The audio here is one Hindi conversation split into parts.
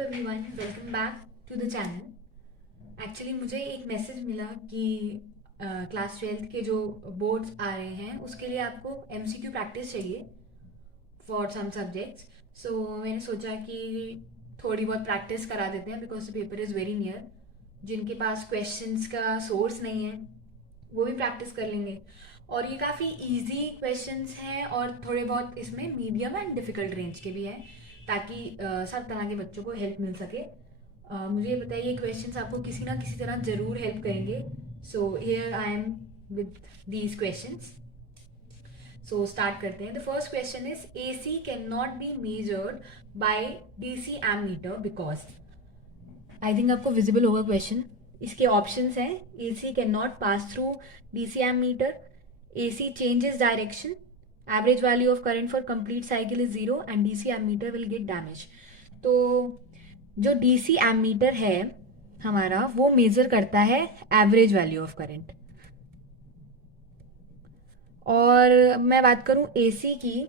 Everyone, welcome back to the channel. Actually मुझे एक मैसेज मिला कि क्लास 12th के जो बोर्ड्स आ रहे हैं उसके लिए आपको एमसीक्यू प्रैक्टिस चाहिए फॉर सम सब्जेक्ट्स। सो मैंने सोचा कि थोड़ी बहुत प्रैक्टिस करा देते हैं because the paper is very near. जिनके पास क्वेश्चंस का सोर्स नहीं है वो भी प्रैक्टिस कर लेंगे। और ये काफ़ी इजी क्वेश्चंस हैं और थोड़े बहुत इसमें मीडियम एंड डिफ़िकल्ट रेंज के भी हैं ताकि सब तरह के बच्चों को हेल्प मिल सके। मुझे ये बताइए क्वेश्चंस आपको किसी ना किसी तरह ज़रूर हेल्प करेंगे। So here I am with these questions. So start करते हैं। The first question is A C can not be measured by D C ammeter because. I think आपको विजिबल होगा क्वेश्चन। इसके ऑप्शंस हैं A C can not pass through D C ammeter, A C changes direction, average value of current for complete cycle is zero and D C ammeter will get damage. तो जो डी सी एमीटर है हमारा वो मेजर करता है एवरेज वैल्यू ऑफ करंट। और मैं बात करूं एसी की,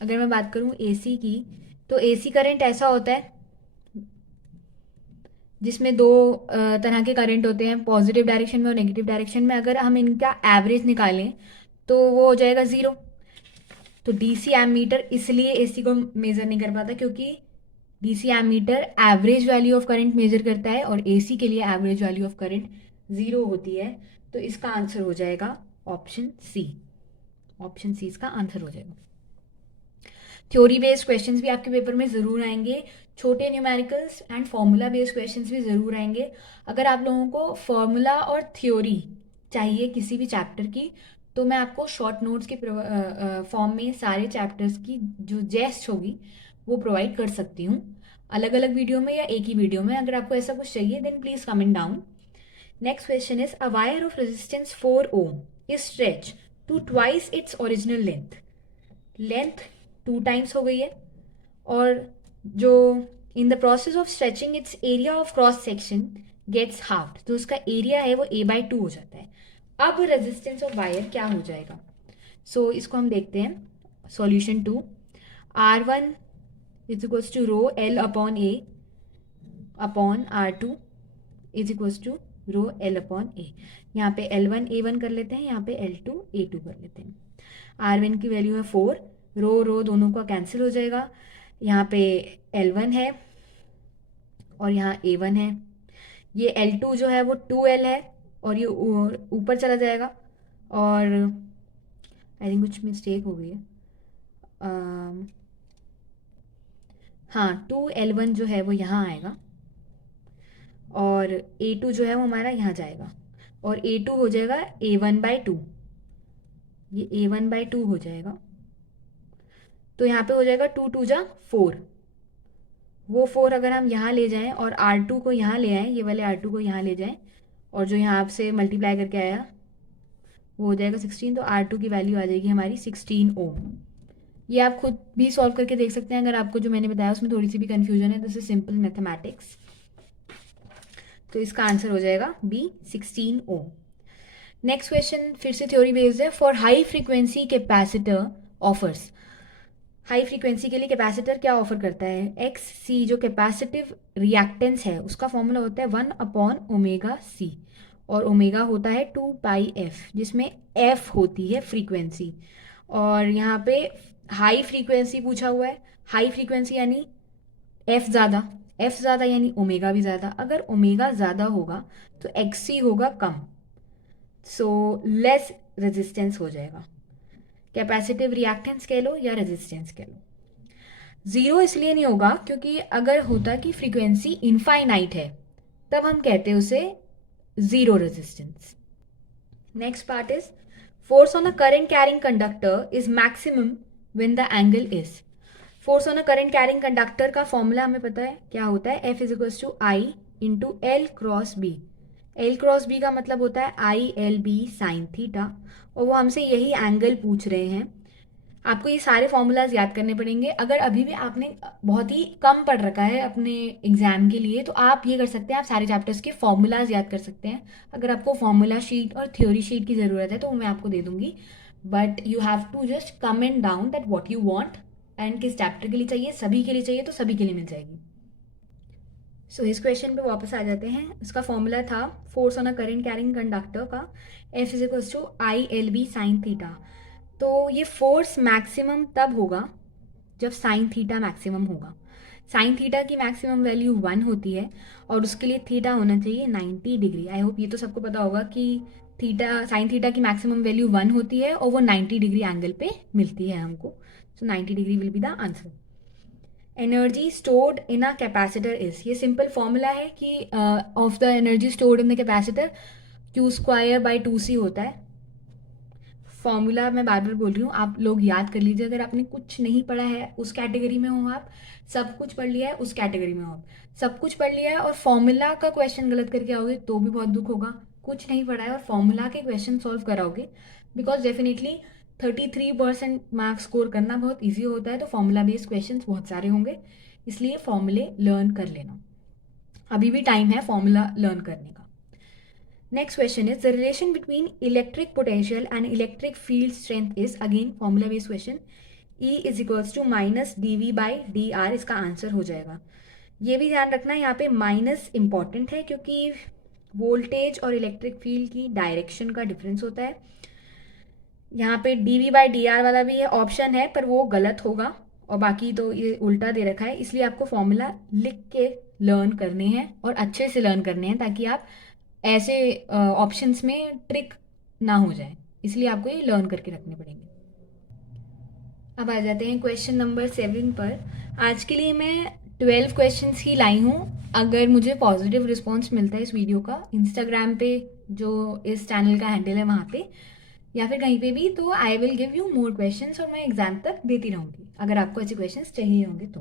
अगर मैं बात करूं एसी की तो एसी करंट ऐसा होता है जिसमें दो तरह के करंट होते हैं, पॉजिटिव डायरेक्शन में और नेगेटिव डायरेक्शन में। अगर हम इनका एवरेज निकालें तो वो हो जाएगा ज़ीरो। तो डीसी एमीटर इसलिए एसी को मेज़र नहीं कर पाता क्योंकि DC ammeter average value of current measure करता है और एसी के लिए average value of current zero होती है। तो इसका आंसर हो जाएगा ऑप्शन सी। ऑप्शन सी इसका आंसर हो जाएगा। थ्योरी बेस्ड क्वेश्चंस भी आपके पेपर में ज़रूर आएंगे, छोटे numericals and formula based questions भी ज़रूर आएंगे। अगर आप लोगों को फॉर्मूला और थ्योरी चाहिए किसी भी चैप्टर की तो मैं आपको शॉर्ट नोट्स के फॉर्म में सारे चैप्टर्स की जो जेस्ट होगी वो प्रोवाइड कर सकती हूँ, अलग अलग वीडियो में या एक ही वीडियो में। अगर आपको ऐसा कुछ चाहिए then please comment down. Next question is a wire of resistance 4 ohm is stretch to twice its original length. Length 2 times हो गई है और जो in the process of stretching its area of cross section gets halved, तो उसका एरिया है वो a/2 हो जाता है। अब रेजिस्टेंस ऑफ वायर क्या हो जाएगा? सो इसको हम देखते हैं। Solution to R1 is equals to rho L upon A upon R2 is equals to rho L upon A। यहाँ पे L1 A1 कर लेते हैं, यहाँ पे L2 A2 कर लेते हैं। R1 की वैल्यू है 4, रो दोनों का कैंसिल हो जाएगा। यहाँ पे L1 है और यहाँ A1 है। ये L2 जो है वो 2L है और ये ऊपर चला जाएगा। और आई थिंक कुछ मिस्टेक हो गई है। हाँ, 2L1 जो है वो यहाँ आएगा और A2 जो है वो हमारा यहाँ जाएगा और A2 हो जाएगा A1/2। ये A1/2 हो जाएगा। तो यहाँ पे हो जाएगा 2 2 जा 4। वो 4 अगर हम यहाँ ले जाएं और R2 को यहाँ ले आएँ, ये वाले R2 को यहाँ ले जाएं और जो यहाँ से मल्टीप्लाई करके आया वो हो जाएगा 16। तो R2 की वैल्यू आ जाएगी हमारी 16 ओम। ये आप खुद भी सॉल्व करके देख सकते हैं अगर आपको जो मैंने बताया उसमें थोड़ी सी भी कंफ्यूजन है। This is simple mathematics. तो इसका आंसर हो जाएगा बी 16 ओम। नेक्स्ट क्वेश्चन फिर से थ्योरी बेस्ड है। For high frequency capacitor offers, high frequency के लिए कैपेसिटर क्या ऑफर करता है? एक्स सी जो कैपेसिटिव रिएक्टेंस है उसका फॉर्मूला होता है 1/ओमेगा c और ओमेगा होता है 2πf जिसमें f होती है फ्रीक्वेंसी। और यहाँ पे हाई फ्रीक्वेंसी पूछा हुआ है। हाई फ्रीक्वेंसी यानी f ज़्यादा यानी ओमेगा भी ज़्यादा। अगर ओमेगा ज़्यादा होगा तो xc होगा कम, सो लेस रेजिस्टेंस हो जाएगा। कैपेसिटिव रिएक्टेंस कह लो या रेजिस्टेंस कह लो। ज़ीरो इसलिए नहीं होगा क्योंकि अगर होता कि फ्रीक्वेंसी इनफाइनाइट है तब हम कहते उसे zero resistance. Next part is force on a current carrying conductor is maximum when the angle is. Force on a current carrying conductor का फॉर्मूला हमें पता है क्या होता है? F is equals to I into L cross B. L cross B का मतलब होता है ILB साइन थीटा और वो हमसे यही एंगल पूछ रहे हैं। आपको ये सारे फॉर्मूलाज याद करने पड़ेंगे। अगर अभी भी आपने बहुत ही कम पढ़ रखा है अपने एग्जाम के लिए तो आप ये कर सकते हैं, आप सारे चैप्टर्स के फॉर्मूलाज याद कर सकते हैं। अगर आपको फॉर्मूला शीट और थ्योरी शीट की ज़रूरत है तो मैं आपको दे दूंगी, but you have to just comment down that what you want and किस चैप्टर के लिए चाहिए, सभी के लिए चाहिए तो सभी के लिए मिल जाएगी। सो इस क्वेश्चन पे वापस आ जाते हैं। इसका फॉर्मूला था force on a current carrying conductor का F is equals to I L B sine theta. तो ये फोर्स मैक्सिमम तब होगा जब साइन थीटा मैक्सिमम होगा। साइन थीटा की मैक्सिमम वैल्यू 1 होती है और उसके लिए थीटा होना चाहिए 90 डिग्री। आई होप ये तो सबको पता होगा कि थीटा साइन थीटा की मैक्सिमम वैल्यू 1 होती है और वो 90 डिग्री एंगल पे मिलती है हमको। सो 90 degree will be the answer. Energy stored in a capacitor is, ये सिंपल फॉर्मूला है कि of the energy stored in the capacitor Q square by 2c होता है। फॉर्मूला मैं बार बार बोल रही हूँ, आप लोग याद कर लीजिए। अगर आपने कुछ नहीं पढ़ा है उस कैटेगरी में हो आप, सब कुछ पढ़ लिया है उस कैटेगरी में हो आप, सब कुछ पढ़ लिया है और फॉर्मूला का क्वेश्चन गलत करके आओगे तो भी बहुत दुख होगा। कुछ नहीं पढ़ा है और फॉर्मूला के क्वेश्चन सॉल्व कराओगे, बिकॉज डेफिनेटली 33% मार्क्स स्कोर करना बहुत ईजी होता है। तो फॉर्मूला बेस्ड क्वेश्चन बहुत सारे होंगे, इसलिए फॉर्मूले लर्न कर लेना। अभी भी टाइम है फॉर्मूला लर्न करने का। Next question is the relation between electric potential and electric field strength is, again formula based question, E is equals to minus dV by dr, इसका आंसर हो जाएगा। ये भी ध्यान रखना यहाँ पे माइनस इंपॉर्टेंट है क्योंकि वोल्टेज और इलेक्ट्रिक फील्ड की डायरेक्शन का डिफरेंस होता है। यहाँ पे dV by dr वाला भी है, ऑप्शन है पर वो गलत होगा और बाकी तो ये उल्टा दे रखा है, इसलिए आपको फॉर्मूला लिख के लर्न करने हैं और अच्छे से लर्न करने हैं ताकि आप ऐसे ऑप्शंस में ट्रिक ना हो जाए, इसलिए आपको ये लर्न करके रखने पड़ेंगे। अब आ जाते हैं क्वेश्चन नंबर 7 पर। आज के लिए मैं 12 क्वेश्चंस ही लाई हूँ। अगर मुझे पॉजिटिव रिस्पॉन्स मिलता है इस वीडियो का इंस्टाग्राम पे, जो इस चैनल का हैंडल है वहाँ पे या फिर कहीं पे भी, तो I will give you more questions और मैं एग्जाम तक देती रहूँगी अगर आपको ऐसे क्वेश्चंस चाहिए होंगे तो।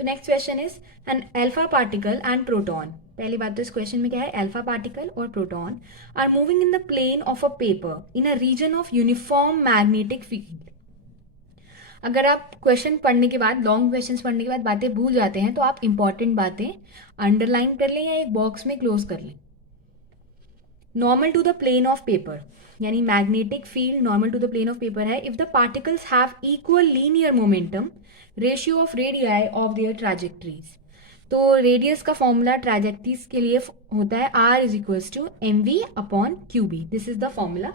So next question is an alpha particle and proton. पहली बात तो इस क्वेश्चन में क्या है, अल्फा पार्टिकल और proton are moving in the plane of a paper in a region of uniform magnetic field. अगर आप क्वेश्चन पढ़ने के बाद, लॉन्ग क्वेश्चन पढ़ने के बाद बातें भूल जाते हैं तो आप इंपॉर्टेंट बातें अंडरलाइन कर लें या एक बॉक्स में क्लोज कर लें। Normal to the plane of paper, यानी magnetic field normal to the plane of paper है if the particles have equal linear momentum ratio of radii of their trajectories. तो रेडियस का फॉर्मूला ट्रैजेक्टरीज के लिए होता है R is equals to mv upon QB, this is the formula.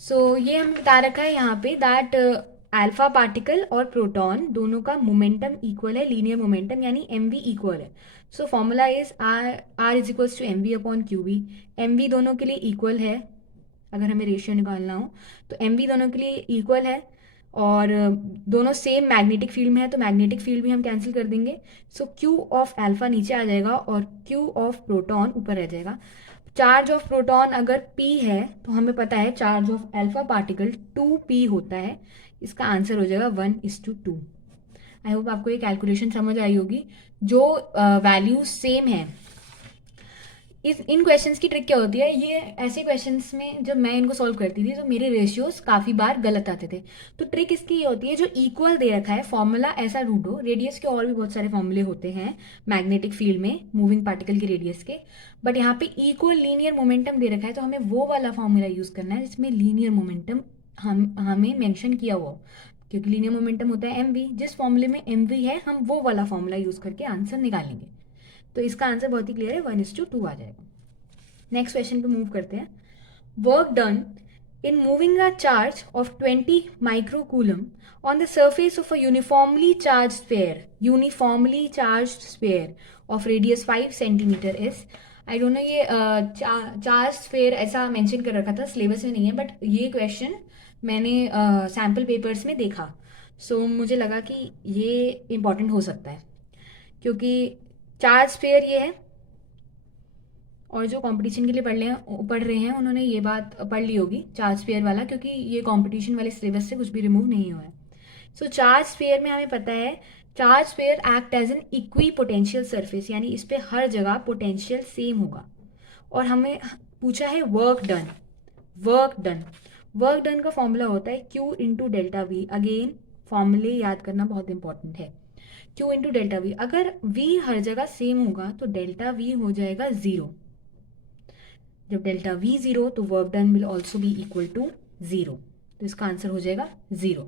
So ये हमें बता रखा है यहाँ पे दैट अल्फा पार्टिकल और प्रोटॉन दोनों का मोमेंटम इक्वल है, लीनियर मोमेंटम यानी mv इक्वल है। So formula is R is equals to mv upon QB। mv दोनों के लिए इक्वल है, अगर हमें रेशियो निकालना हो तो mv दोनों के लिए इक्वल है और दोनों सेम मैग्नेटिक फील्ड में है तो मैग्नेटिक फील्ड भी हम कैंसिल कर देंगे। सो Q ऑफ अल्फा नीचे आ जाएगा और Q ऑफ प्रोटॉन ऊपर रह जाएगा। चार्ज ऑफ प्रोटॉन अगर P है तो हमें पता है charge of alpha particle 2p होता है, इसका आंसर हो जाएगा 1:2। आई होप आपको ये कैलकुलेशन समझ आई होगी। जो वैल्यू सेम है, इन क्वेश्चंस की ट्रिक क्या होती है, ये ऐसे क्वेश्चंस में जब मैं इनको सॉल्व करती थी तो मेरे रेशियोज काफ़ी बार गलत आते थे। तो ट्रिक इसकी ये होती है, जो इक्वल दे रखा है फॉर्मूला ऐसा ढूंढो, रेडियस के और भी बहुत सारे फॉर्मूले होते हैं मैग्नेटिक फील्ड में मूविंग पार्टिकल के रेडियस के, बट यहाँ पे इक्वल लीनियर मोमेंटम दे रखा है तो हमें वो वाला फॉर्मूला यूज़ करना है जिसमें लीनियर मोमेंटम हमें मैंशन किया हुआ, क्योंकि लीनियर मोमेंटम होता है mv, जिस फॉर्मूले में mv है हम वो वाला फॉर्मूला यूज़ करके आंसर निकालेंगे। तो इसका आंसर बहुत ही क्लियर है, 1:2 आ जाएगा। नेक्स्ट क्वेश्चन पे मूव करते हैं। Work done in moving a charge of 20 microcoulomb on the surface of a uniformly charge sphere of radius 5 centimetre is. I don't know ये चार्ज स्फेयर ऐसा मेंशन कर रखा था, सिलेबस में नहीं है, बट ये क्वेश्चन मैंने सैम्पल पेपर्स में देखा। सो मुझे लगा कि ये इंपॉर्टेंट हो सकता है क्योंकि चार्ज स्फेयर ये है और जो कंपटीशन के लिए पढ़ रहे हैं उन्होंने ये बात पढ़ ली होगी चार्ज स्फीयर वाला, क्योंकि ये कंपटीशन वाले सिलेबस से कुछ भी रिमूव नहीं हुआ है। सो चार्ज स्फीयर में हमें पता है charge sphere act as an equipotential surface, यानी इस पर हर जगह पोटेंशियल सेम होगा। और हमें पूछा है वर्क डन। वर्क डन का फॉर्मूला होता है Q into delta we. Again फॉर्मूले याद करना बहुत इंपॉर्टेंट है। Q इंटू डेल्टा वी, अगर V हर जगह सेम होगा तो डेल्टा V हो जाएगा 0। जब डेल्टा V 0 तो work done will also be equal to 0, तो इसका आंसर हो जाएगा 0।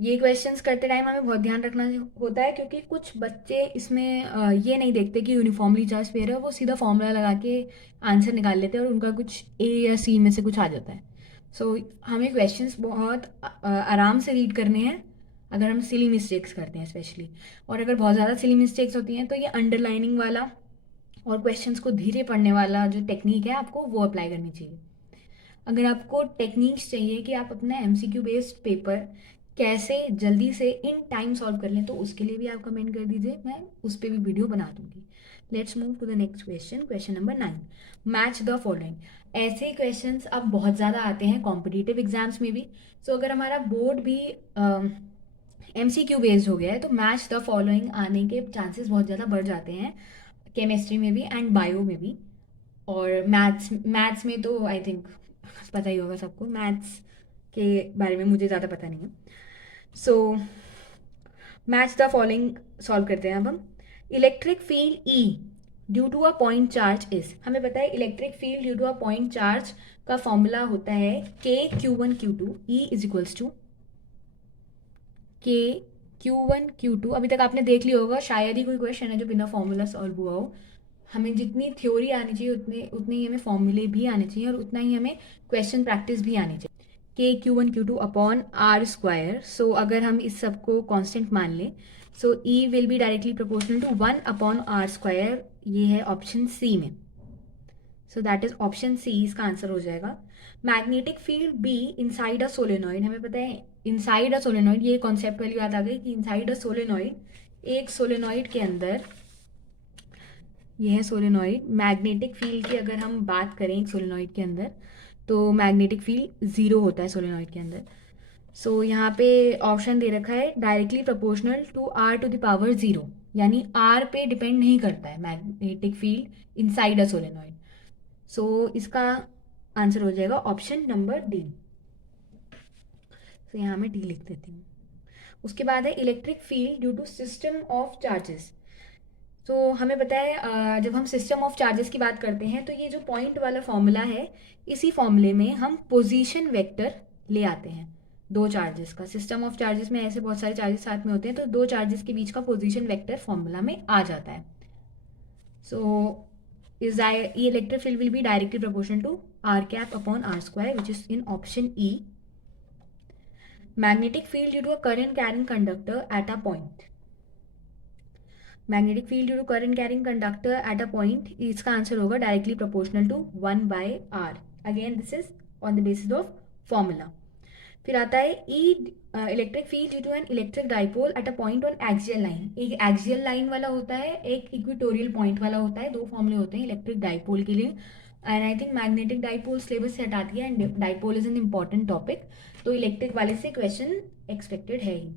ये क्वेश्चंस करते टाइम हमें बहुत ध्यान रखना होता है, क्योंकि कुछ बच्चे इसमें ये नहीं देखते कि यूनिफॉर्मली चार्ज पेयर है, वो सीधा फॉर्मूला लगा के आंसर निकाल लेते हैं और उनका कुछ ए या सी में से कुछ आ जाता है। सो हमें क्वेश्चंस बहुत आराम से रीड करने हैं अगर हम सिली मिस्टेक्स करते हैं स्पेशली। और अगर बहुत ज़्यादा सिली मिस्टेक्स होती हैं तो ये अंडरलाइनिंग वाला और क्वेश्चंस को धीरे पढ़ने वाला जो टेक्निक है आपको वो अप्लाई करनी चाहिए। अगर आपको टेक्निक्स चाहिए कि आप अपना एमसीक्यू बेस्ड पेपर कैसे जल्दी से इन टाइम सॉल्व कर लें, तो उसके लिए भी आप कमेंट कर दीजिए, मैं उस पर भी वीडियो बना दूंगी। Let's move to the next question, question number 9। Match the following. ऐसे क्वेश्चंस अब बहुत ज़्यादा आते हैं कॉम्पिटिटिव एग्जाम्स में भी। सो अगर हमारा बोर्ड भी एमसीक्यू बेस्ड हो गया है तो मैच द फॉलोइंग आने के चांसेस बहुत ज़्यादा बढ़ जाते हैं, केमिस्ट्री में भी एंड बायो में भी। और मैथ्स में तो आई थिंक पता ही होगा सबको, मैथ्स के बारे में मुझे ज़्यादा पता नहीं है। So match the following solve करते हैं अब हम। Electric field E due to a point charge is, हमें पता है electric field due to a point charge का फॉर्मूला होता है k q1 q2 E is equals to k q1 q2। अभी तक आपने देख लिया होगा, शायद ही कोई क्वेश्चन है जो बिना फॉर्मूला सॉल्व हुआ हो। हमें जितनी थ्योरी आनी चाहिए उतने ही हमें फॉर्मूले भी आने चाहिए और उतना ही हमें क्वेश्चन प्रैक्टिस भी आनी चाहिए। k q1 q2 upon R square. So अगर हम इस सबको कांस्टेंट मान लें, so E will be directly proportional to 1 upon R square. ये है ऑप्शन सी में, so that is option C इसका आंसर हो जाएगा। Magnetic field B inside a solenoid, हमें पता है इनसाइड अ सोलेनॉइड, ये कॉन्सेप्ट वाली बात आ गई कि इनसाइड अ सोलेनॉइड, एक सोलेनॉइड के अंदर, ये है सोलेनॉइड। मैग्नेटिक फील्ड की अगर हम बात करें एक सोलेनॉइड के अंदर, तो मैग्नेटिक फील्ड 0 होता है सोलेनॉइड के अंदर। सो यहाँ पे ऑप्शन दे रखा है directly proportional to R to the power 0, यानी आर पे डिपेंड नहीं करता है magnetic field inside a solenoid. So इसका आंसर हो जाएगा ऑप्शन नंबर डी। तो यहाँ मैं डी लिख देती हूँ। उसके बाद है electric field due to system of charges. तो हमें पता है जब हम सिस्टम ऑफ चार्जेस की बात करते हैं तो ये जो पॉइंट वाला फॉर्मूला है, इसी फॉर्मूले में हम पोजीशन वेक्टर ले आते हैं दो चार्जेस का। सिस्टम ऑफ चार्जेस में ऐसे बहुत सारे चार्जेस साथ में होते हैं, तो दो चार्जेस के बीच का पोजीशन वेक्टर फॉर्मूला में आ जाता है। So is electric field will be directly proportional to R cap upon R square, which is in option E. Magnetic field due to a current carrying conductor at a point, magnetic field due to current carrying conductor at a point, इसका आंसर होगा directly proportional to 1/r। Again this is on the basis of formula. फिर आता है E electric field due to an electric dipole at a point on axial line. एक एक्सियल लाइन वाला होता है, एक इक्वेटोरियल पॉइंट वाला होता है। दो फॉर्मूले होते हैं इलेक्ट्रिक डाइपोल के लिए, and I think magnetic dipole syllabus से हटाती है and dipole is an important topic, तो इलेक्ट्रिक वाले से क्वेश्चन एक्सपेक्टेड है ही।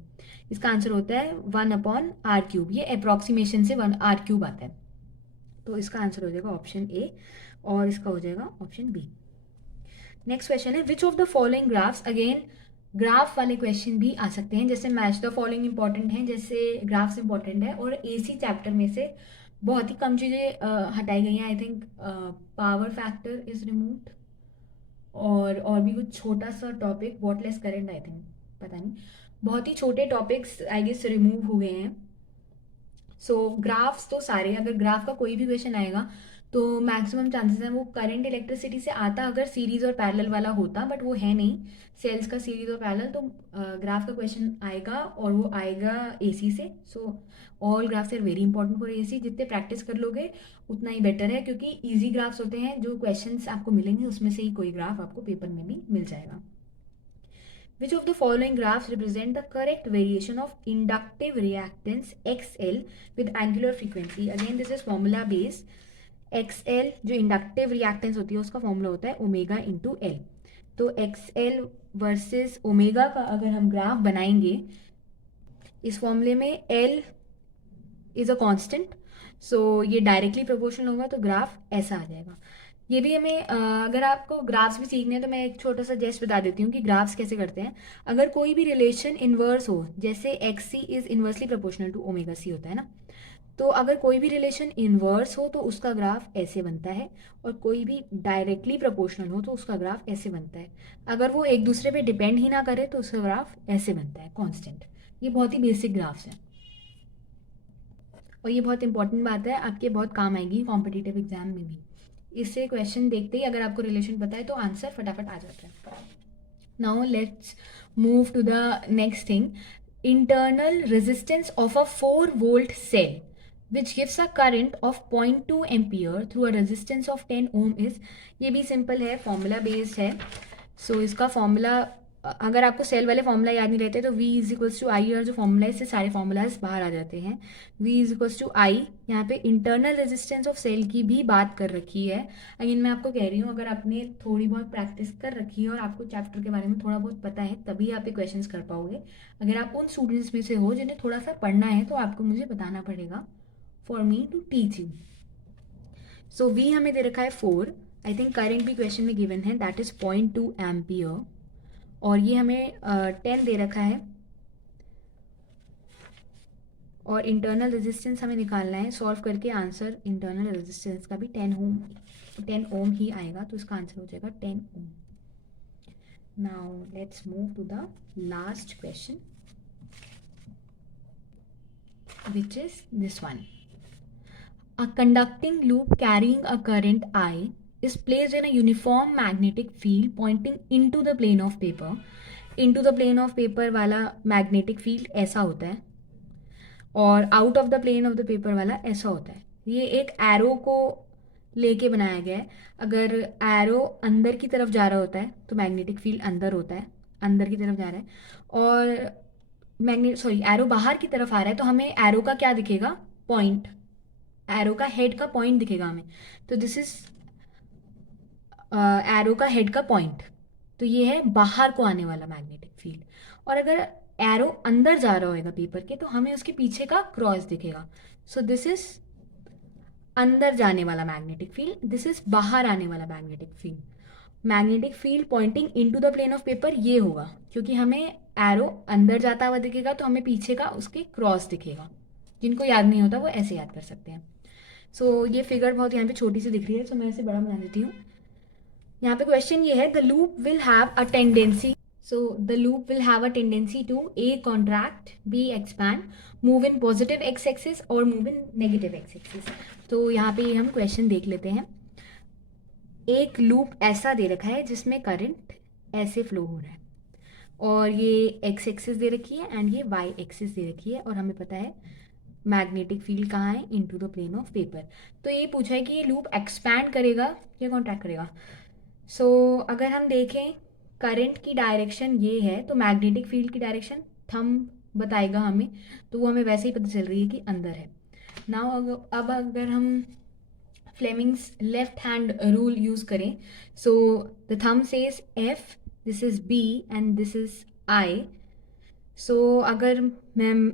इसका आंसर होता है 1/r³। ये अप्रॉक्सीमेशन से 1r³ आता है, तो इसका आंसर हो जाएगा ऑप्शन ए और इसका हो जाएगा ऑप्शन बी। नेक्स्ट क्वेश्चन है which of the following graphs, again graph वाले क्वेश्चन भी आ सकते हैं, जैसे मैच द फॉलोइंग इंपॉर्टेंट है, जैसे ग्राफ्स इंपॉर्टेंट है। और एसी चैप्टर में से बहुत ही कम चीज़ें हटाई गई हैं। I think power factor is removed और भी कुछ छोटा सा topic wattless current, I think पता नहीं, बहुत ही छोटे टॉपिक्स आई गेस रिमूव हुए हैं। सो ग्राफ्स तो सारे, अगर ग्राफ का कोई भी क्वेश्चन आएगा तो मैक्सिमम चांसेस हैं वो करंट इलेक्ट्रिसिटी से आता अगर सीरीज और पैरेलल वाला होता, बट वो है नहीं सेल्स का सीरीज और पैरेलल, तो ग्राफ का क्वेश्चन आएगा और वो आएगा एसी से। So all graphs are very important for AC, जितने प्रैक्टिस कर लोगे उतना ही बेटर है, क्योंकि ईजी ग्राफ्स होते हैं जो क्वेश्चंस आपको मिलेंगे उसमें से ही कोई ग्राफ आपको पेपर में भी मिल जाएगा। Which of the following graphs represent the correct variation of inductive reactance XL with angular frequency? Again, this is formula based. XL जो inductive reactance होती है उसका फॉर्मूला होता है ओमेगा इंटू एल। तो XL वर्सेस ओमेगा का अगर हम ग्राफ बनाएंगे इस फॉर्मूले में L इज अ कांस्टेंट, सो ये डायरेक्टली प्रोपोर्शनल होगा, तो ग्राफ ऐसा आ जाएगा। ये भी हमें अगर आपको ग्राफ्स भी सीखने हैं तो मैं एक छोटा सा जेस्ट बता देती हूँ कि ग्राफ्स कैसे करते हैं। अगर कोई भी रिलेशन इन्वर्स हो, जैसे X C is inversely proportional to omega C होता है ना, तो अगर कोई भी रिलेशन इन्वर्स हो तो उसका ग्राफ ऐसे बनता है, और कोई भी डायरेक्टली प्रोपोर्शनल हो तो उसका ग्राफ ऐसे बनता है। अगर वो एक दूसरे पे डिपेंड ही ना करे तो उसका ग्राफ ऐसे बनता है, कांस्टेंट। ये बहुत ही बेसिक ग्राफ्स हैं, और ये बहुत इंपॉर्टेंट बात है, आपके बहुत काम आएगी कॉम्पिटिटिव एग्जाम में भी। इससे क्वेश्चन देखते ही अगर आपको रिलेशन पता है तो आंसर फटाफट आ जाता है। Now let's move to the next thing, internal resistance of a 4 volt cell which gives a current of 0.2 ampere through a resistance of 10 ohm is, ये भी सिंपल है, फॉर्मूला बेस्ड है। सो इसका फॉर्मूला, अगर आपको सेल वाले फॉर्मूला याद नहीं रहते तो V इज इक्वल्स टू आई, और जो फॉर्मूला है इससे सारे फॉर्मूलाज बाहर आ जाते हैं। V इज इक्वल्स टू आई, यहाँ पे इंटरनल रेजिस्टेंस ऑफ सेल की भी बात कर रखी है। अगेन मैं आपको कह रही हूँ, अगर आपने थोड़ी बहुत प्रैक्टिस कर रखी है और आपको चैप्टर के बारे में थोड़ा बहुत पता है तभी आप ये क्वेश्चंस कर पाओगे। अगर आप उन स्टूडेंट्स में से हो जिन्हें थोड़ा सा पढ़ना है तो आपको मुझे बताना पड़ेगा for me to teach you. So V हमें दे रखा है 4, आई थिंक करंट भी क्वेश्चन में गिवन है, दैट इज 0.2 एम्पियर, और ये हमें 10 दे रखा है, और इंटरनल रेजिस्टेंस हमें निकालना है। सॉल्व करके आंसर इंटरनल रेजिस्टेंस का भी 10 ओम ही आएगा, तो इसका आंसर हो जाएगा 10 ohm. Now let's move to the last question which is this one. A conducting loop carrying a current I is placed in a uniform magnetic field pointing into the plane of paper. Into the plane of paper वाला magnetic field ऐसा होता है, और out of the plane of the paper वाला ऐसा होता है। ये एक एरो को लेके बनाया गया है। अगर एरो अंदर की तरफ जा रहा होता है तो मैग्नेटिक फील्ड अंदर होता है, अंदर की तरफ जा रहा है, और एरो बाहर की तरफ आ रहा है तो हमें एरो का क्या दिखेगा, पॉइंट, एरो का हेड का पॉइंट दिखेगा हमें। तो दिस इज एरो का हेड का पॉइंट, तो ये है बाहर को आने वाला मैग्नेटिक फील्ड। और अगर एरो अंदर जा रहा होगा पेपर के तो हमें उसके पीछे का क्रॉस दिखेगा। सो दिस इज अंदर जाने वाला मैग्नेटिक फील्ड, दिस इज बाहर आने वाला magnetic field. Magnetic field pointing into the plane of paper ये होगा, क्योंकि हमें एरो अंदर जाता हुआ दिखेगा तो हमें पीछे का उसके क्रॉस दिखेगा। जिनको याद नहीं होता वो ऐसे याद कर सकते हैं। सो ये फिगर बहुत यहाँ पे छोटी सी दिख रही है, सो मैं इसे बड़ा बना देती हूँ। यहाँ पे क्वेश्चन ये है, the loop will have a tendency, so the loop will have a tendency to A contract, B expand, move in positive x axis और move in negative x axis। तो यहाँ पे हम क्वेश्चन देख लेते हैं। एक लूप ऐसा दे रखा है जिसमें करंट ऐसे फ्लो हो रहा है, और ये x एक्सिस दे रखी है एंड ये y एक्सिस दे रखी है, और हमें पता है मैग्नेटिक फील्ड कहाँ है, into the plane of paper. तो ये पूछा है कि ये लूप एक्सपैंड करेगा या कॉन्ट्रैक्ट करेगा। सो अगर हम देखें करंट की डायरेक्शन ये है तो मैग्नेटिक फील्ड की डायरेक्शन थंब बताएगा हमें, तो वो हमें वैसे ही पता चल रही है कि अंदर है। नाउ अब अगर हम Fleming's left hand rule use करें, so the thumb says F, this is B and this is I. So अगर मैं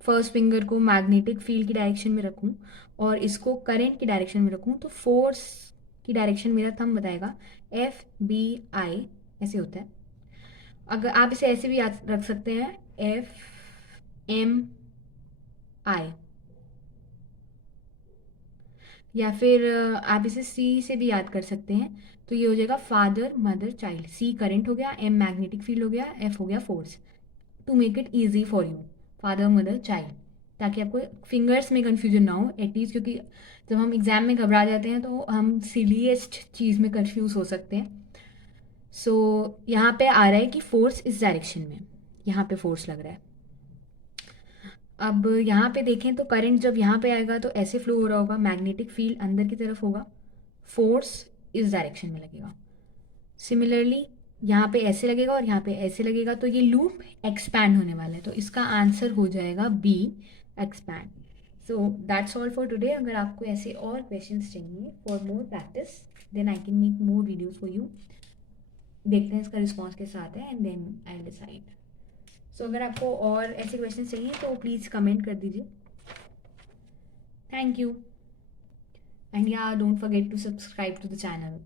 फर्स्ट फिंगर को मैग्नेटिक फील्ड की डायरेक्शन में रखूं और इसको करंट की डायरेक्शन में रखूं तो फोर्स की डायरेक्शन मेरा थंब बताएगा एफ बी आई, ऐसे होता है। अगर आप इसे ऐसे भी याद रख सकते हैं, एफ एम आई, या फिर आप इसे सी से भी याद कर सकते हैं। तो ये हो जाएगा फादर मदर चाइल्ड, सी करंट हो गया, एम मैग्नेटिक फील्ड हो गया, एफ हो गया force. To make it easy for you, father mother child, ताकि आपको फिंगर्स में कंफ्यूजन ना हो एटलीस्ट, क्योंकि जब हम एग्जाम में घबरा जाते हैं तो हम सिलीएस्ट चीज़ में कंफ्यूज हो सकते हैं। सो यहाँ पे आ रहा है कि फोर्स इस डायरेक्शन में, यहाँ पे फोर्स लग रहा है। अब यहाँ पे देखें तो करंट जब यहाँ पे आएगा तो ऐसे फ्लो हो रहा होगा, मैग्नेटिक फील्ड अंदर की तरफ होगा, फोर्स इस डायरेक्शन में लगेगा। सिमिलरली यहाँ पे ऐसे लगेगा और यहाँ पे ऐसे लगेगा, तो ये लूप एक्सपैंड होने वाला है, तो इसका आंसर हो जाएगा B, expand. So that's all for today. अगर आपको ऐसे और क्वेश्चंस चाहिए for more practice then I can make more videos for you. देखते हैं इसका रिस्पॉन्स के साथ है and then I will decide. So अगर आपको और ऐसे क्वेश्चन चाहिए तो प्लीज़ कमेंट कर दीजिए। Thank you and yeah don't forget to subscribe to the channel.